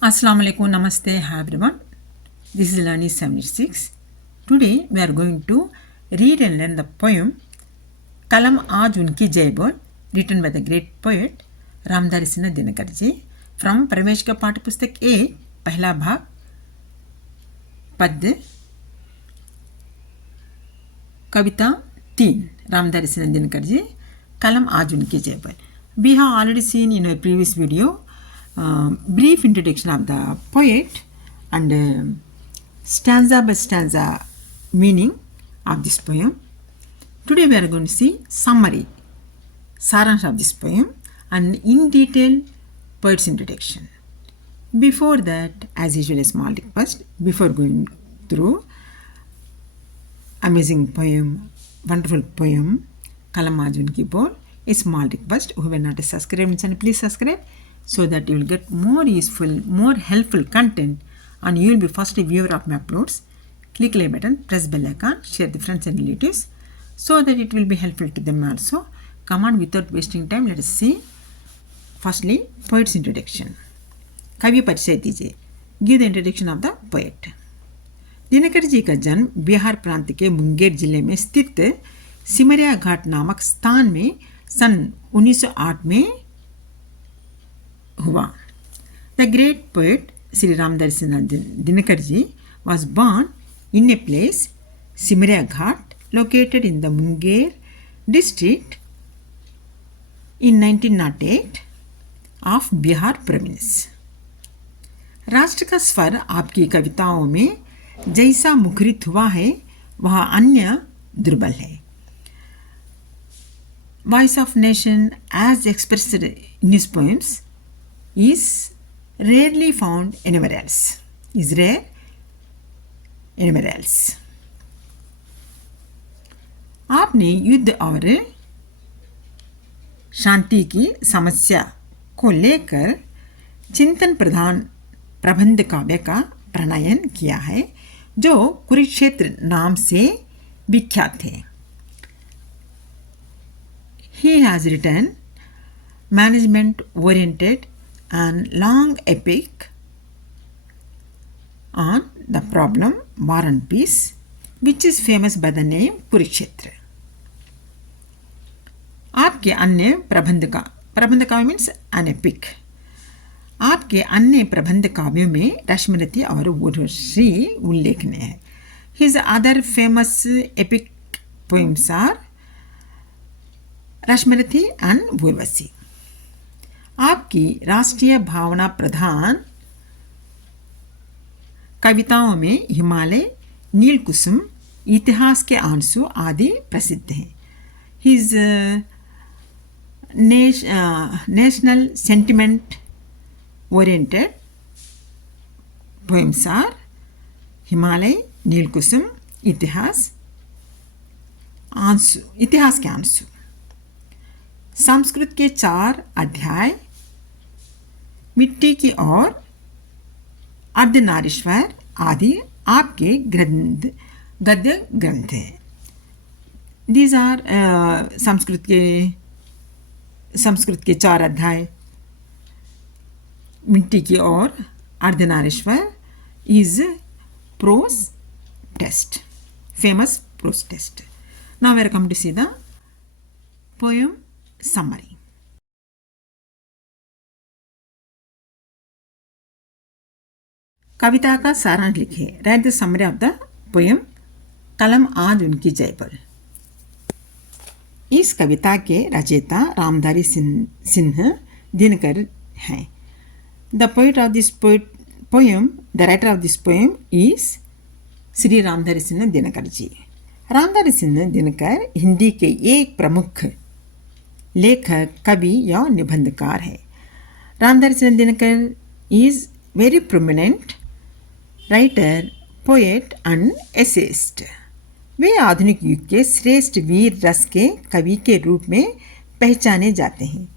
Assalamu alaikum, namaste, hi everyone. This is Learning 76. Today we are going to read and learn the poem Kalam Aaj Unki Jai written by the great poet Ramdarisina Dinakarji from Praveshika Pustak 8, पहला भाग पद्य कविता 3 रामदारिसिना दिनकरजी कलम आज उनकी जय. We have already seen in our previous video brief introduction of the poet and stanza by stanza meaning of this poem. Today we are going to see summary, saransh of this poem and in detail poet's introduction. Before that, as usual, a small request before going through amazing poem, wonderful poem, Kalam Aaj Unki Jai, a small request. Who are not subscribed to the channel, please subscribe so that you will get more useful, more helpful content and you will be first viewer of my uploads. Click like button, press bell icon, share the friends and relatives so that it will be helpful to them also. Come on, without wasting time, let us see. Firstly, poet's introduction. कवि परिचय दीजिए. Give the introduction of the poet. Dinkar ji का जन्म बिहार प्रांत के मुंगेर जिले में स्थित सिमरिया घाट नामक स्थान में सन 1908 में हुआ. The great poet Shri Ramdhari Singh Dinkar ji was born in a place Simaria Ghat located in the Munger district in 1908 of Bihar province. राष्ट्र का स्वर आपकी कविताओं में जैसा मुखरित हुआ है वह अन्य दुर्बल है. Voice of nation as expressed in his poems is rarely found anywhere else. Is rare anywhere else. आपने युद्ध और शांति की समस्या को लेकर चिंतन प्रधान प्रबंध काव्य का प्रणयन किया है जो कुरुक्षेत्र नाम से विख्यात है. He has written management oriented and long epic on the problem war and peace which is famous by the name Kurukshetra. आपके अन्य प्रबंध काव्य मीन्स an epic. आपके अन्य प्रबंध काव्यों में रश्मिरथी और उर्वशी उल्लेखनीय है. His other famous epic poems are Rashmirathi and Urvashi. आपकी राष्ट्रीय भावना प्रधान कविताओं में हिमालय, नील कुसुम, इतिहास के आंसू आदि प्रसिद्ध हैं. His national sentiment oriented poems are Himalaya, नील कुसुम, इतिहास के आंसू. संस्कृत के 4 अध्याय, मिट्टी की ओर, अर्धनारीश्वर आदि आपके गद्य ग्रंथ हैं. These are संस्कृत के 4 अध्याय, मिट्टी की ओर, Ardhanarishvara is prose text, famous prose text. Now we are come to see the poem summary. कविता का सारांश लिखे. Write the summary of the poem कलम आज उनकी जय पर. इस कविता के रचयिता रामधारी सिंह दिनकर हैं. The writer of this poem is Shri Ramdhari Dinkar ji. Ramdhari Dinkar Hindi के एक प्रमुख लेखक, कवि या निबंधकार है. Ramdhari Dinkar is very prominent writer, poet and essayist. वे आधुनिक युग के श्रेष्ठ वीर रस के कवि के रूप में पहचाने जाते हैं.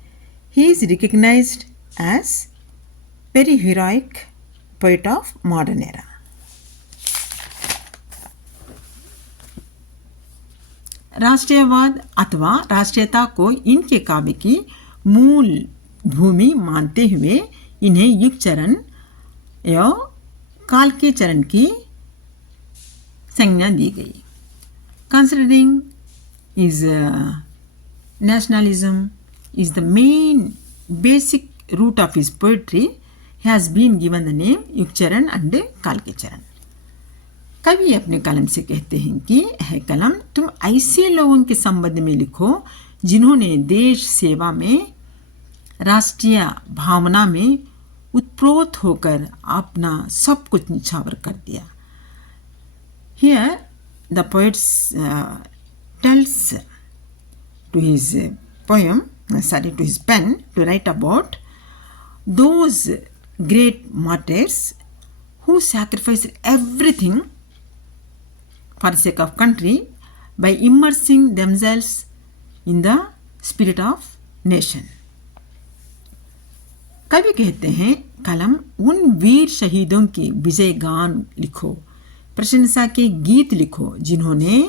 He is recognized as very heroic poet of modern era. राष्ट्रीयवाद अथवा राष्ट्रीयता को इनके काव्य की मूल भूमि मानते हुए इन्हें युगचरण एवं काल के चरण की संज्ञा दी गई. Considering his nationalism is the main basic root of his poetry, he has been given the name युग चरण and काल के चरण. कवि अपने कलम से कहते हैं कि है कलम, तुम ऐसे लोगों के संबंध में लिखो जिन्होंने देश सेवा में, राष्ट्रीय भावना में उत्प्रोत होकर अपना सब कुछ निछावर कर दिया. Here the poet tells to his to his pen to write about those great martyrs who sacrificed everything for the sake of country by immersing themselves in the spirit of nation. कवि कहते हैं कलम, उन वीर शहीदों के विजय गान लिखो, प्रशंसा के गीत लिखो जिन्होंने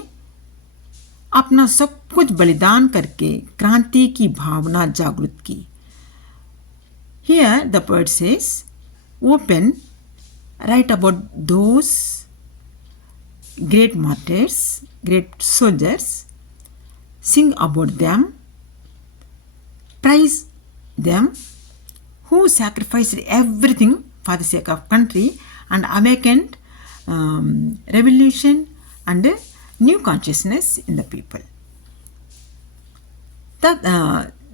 अपना सब कुछ बलिदान करके क्रांति की भावना जागृत की. Here the poet says, open, write about those great martyrs, great soldiers, sing about them, praise them, who sacrificed everything for the sake of country and awakened revolution and new consciousness in the people.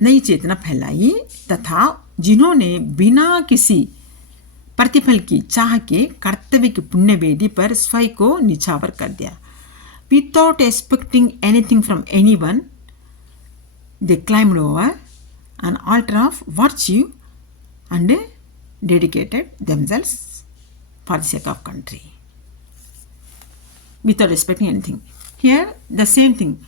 नई चेतना फैलाई तथा जिन्होंने बिना किसी प्रतिफल की चाह के कर्तव्य की पुण्य वेदी पर स्वयं को निछावर कर दिया. Without expecting anything from anyone, they climbed over an altar of virtue and dedicated themselves for the sake of country. Without expecting anything. Here the same thing.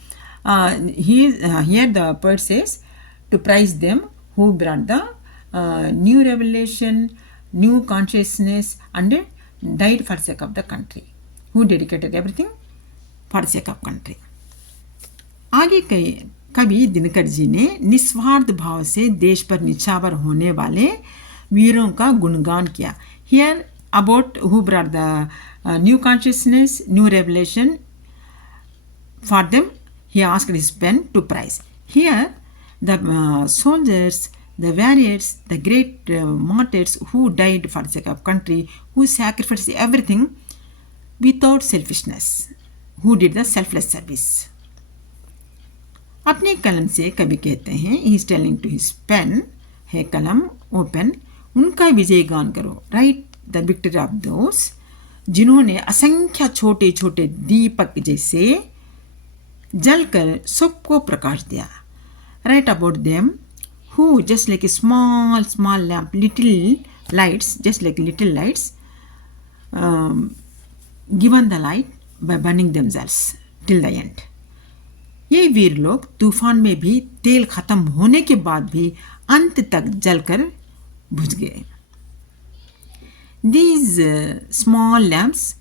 Here the poet says to praise them who brought the new revelation, new consciousness and died for the sake of the country. Who dedicated everything for the sake of country. आगे कवि दिनकर जी ने निस्वार्थ भाव से देश पर निछावर होने वाले वीरों का गुणगान किया. Here about who brought the new consciousness, new revelation, for them he asked his pen to praise. Here the soldiers, the warriors, the great martyrs who died for the sake of country, who sacrificed everything without selfishness, who did the selfless service. अपने कलम से कवि कहते हैं, he is telling to his pen, है कलम, open, उनका विजय गान करो, right the victory of those जिन्होंने असंख्य छोटे छोटे दीपक जैसे जलकर सबको प्रकाश दिया. Right about them who just like a small small lamp, little lights, just like little lights, given the light by burning themselves till the end. ये वीर लोग तूफान में भी तेल खत्म होने के बाद भी अंत तक जलकर बुझ गए. These small lamps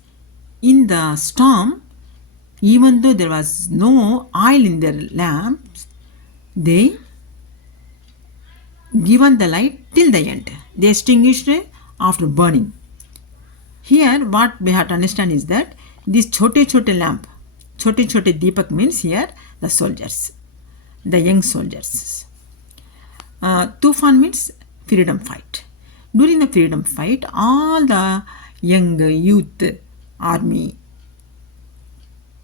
in the storm, even though there was no oil in their lamps, they given the light till the end. They extinguished after burning. Here what we have to understand is that these छोटे lamp, छोटे दीपक means here the soldiers, the young soldiers. Tufan means freedom fight. During the freedom fight, all the young youth army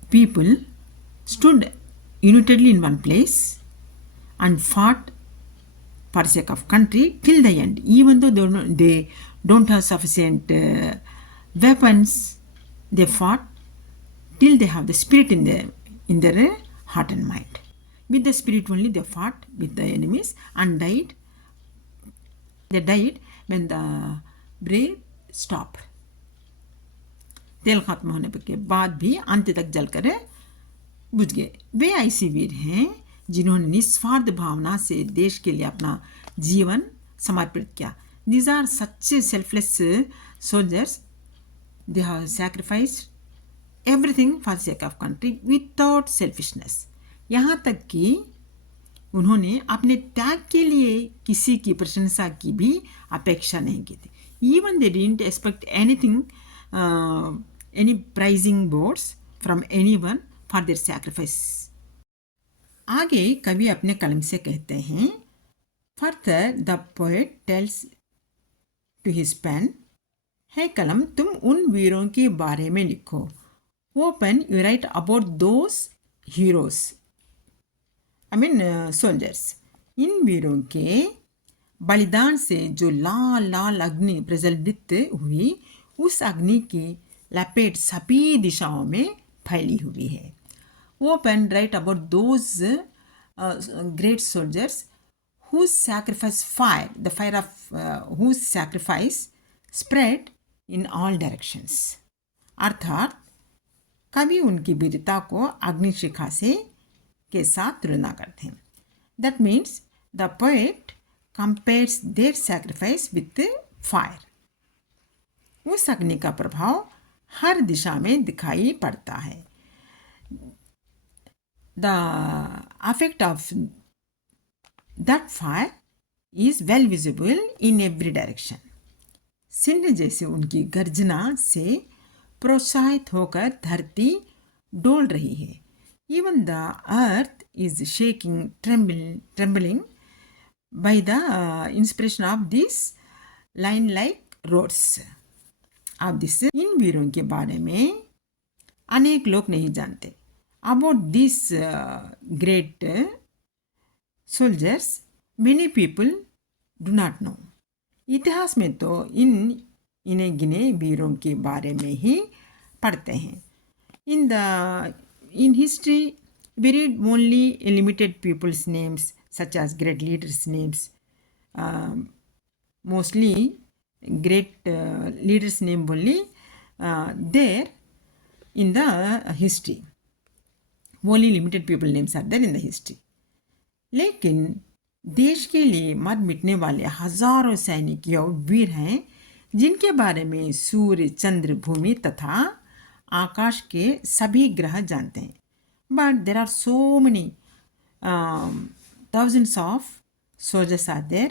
people stood unitedly in one place and fought for the sake of country till the end. Even though they don't have sufficient weapons, they fought till they have the spirit in their heart and mind. With the spirit only they fought with the enemies and died. They died when the breath stopped. तेल खत्म होने के बाद भी अंत तक जलकर बुझ गए. वे ऐसे वीर हैं जिन्होंने निस्वार्थ भावना से देश के लिए अपना जीवन समर्पित किया. These are such selfless soldiers. They have sacrificed everything for the sake of country without selfishness. यहाँ तक कि उन्होंने अपने त्याग के लिए किसी की प्रशंसा की भी अपेक्षा नहीं की थी. Even they didn't expect anything, any prizing boards from anyone for their sacrifice. आगे कवि अपने कलम से कहते हैं, Further the poet tells to his pen, है कलम तुम उन वीरों के बारे में लिखो. वो pen you write about those heroes, soldiers. इन वीरों के बलिदान से जो लाल लाल अग्नि प्रज्वलित हुई, उस अग्नि की लपेट सभी दिशाओं में फैली हुई है. वो pen write about those great soldiers whose sacrifice fire, the fire of whose sacrifice spread in all directions. अर्थात कवि उनकी वीरता को अग्निशिखा से के साथ तुलना करते हैं. That means the poet compares their sacrifice with fire. उस अग्नि का प्रभाव हर दिशा में दिखाई पड़ता है. The effect of that fire is well visible in every direction. Singh जैसे उनकी गर्जना से प्रोत्साहित होकर धरती डोल रही है. Even the earth is shaking, trembling by the inspiration of these line-like roars. अब this इन वीरों के बारे में अनेक लोग नहीं जानते. About these great soldiers, many people do not know. इतिहास में तो इन्हें गिने वीरों के बारे में ही पढ़ते हैं. In history, we read only limited people's names, such as great leaders' names. Mostly, great leaders' name only there in the history. Only limited people names are there in the history. लेकिन देश के लिए मर मिटने वाले हजारों सैनिक या वीर हैं जिनके बारे में सूर्य, चंद्र, भूमि तथा आकाश के सभी ग्रह जानते हैं. But there are so many thousands of soldiers are there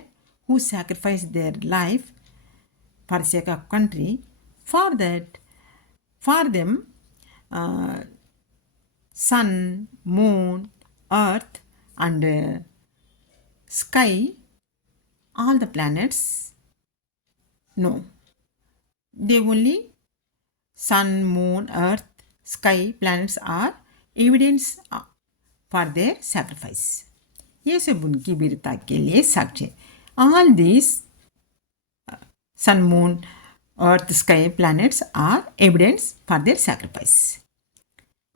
who sacrifice their life for the sake of country. For them, sun, moon, earth and sky, all the planets, no. They only sun, moon, earth, sky, planets are evidence for their sacrifice. ये सब उनकी वीरता के लिए साक्ष्य. All these sun, moon, earth, sky, planets are evidence for their sacrifice.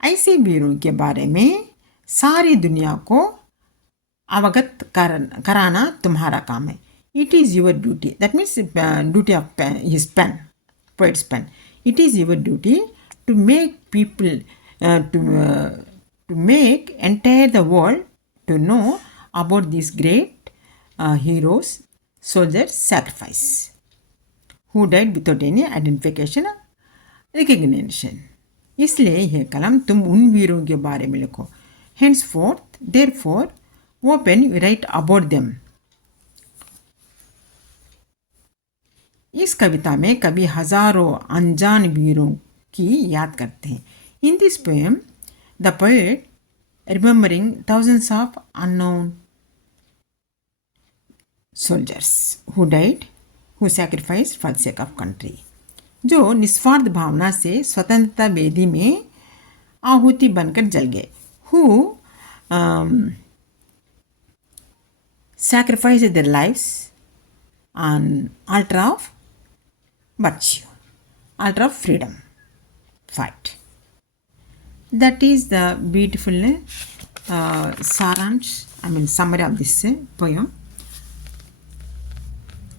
ऐसे वीरों के बारे में सारी दुनिया को अवगत कराना तुम्हारा काम है. It is your duty. That means duty of his pen, poet's pen. It is your duty to make people, to make entire the world to know about these great heroes, soldiers, sacrifice, who died without any identification or recognition. इसलिए यह कलम तुम उन वीरों के बारे में लिखो. Henceforth, therefore, open you write about them. इस कविता में कवि हजारों अनजान वीरों की याद करते हैं. In this poem, the poet remembering thousands of unknown soldiers who died, who sacrificed for the sake of country. जो निस्वार्थ भावना से स्वतंत्रता वेदी में आहुति बनकर जल गए. Who sacrificed their lives on altar of virtue, altar of freedom fight. That is the beautiful saransh, summary of this poem.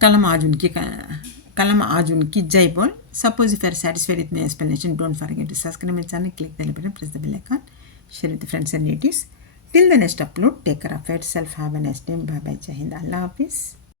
Kalam Aaj Unki Jai bol. Suppose if you are satisfied with my explanation, don't forget to subscribe my channel, click the button, press the bell icon, share with friends and relatives. Till the next upload, take care of yourself. Have a nice day. Bye bye. Jai Hind. Allah Hafiz.